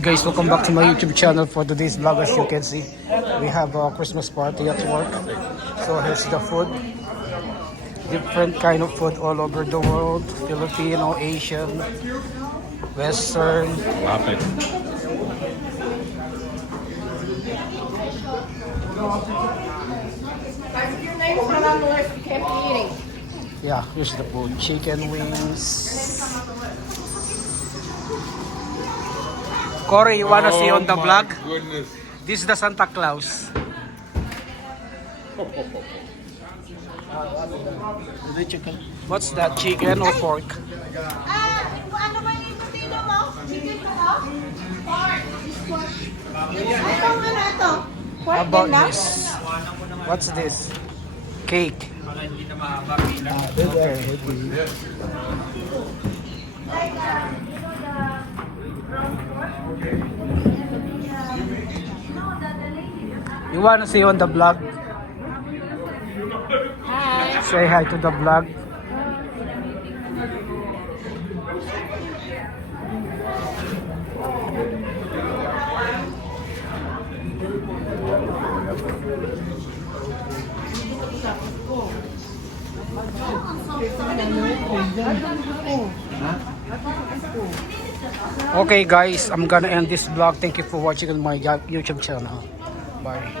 Guys, welcome back to my YouTube channel. For today's vlog, as you can see, we have a Christmas party at work. So here's the food. Different kind of food all over the world. Filipino, Asian, Western. Lapit. Yeah, here's the food. Chicken wings. Corey, you wanna see on the vlog? Goodness. This is the Santa Claus. What's that? Chicken or pork? Ano ba yung Filipino mo? Chicken ba? Pork. Ito ano ito? How Pork about din na? this? What's this? Cake. Okay. You wanna see on the vlog? Hi. Say hi to the vlog. Okay guys, I'm gonna end this vlog. Thank you for watching on my YouTube channel. Bye.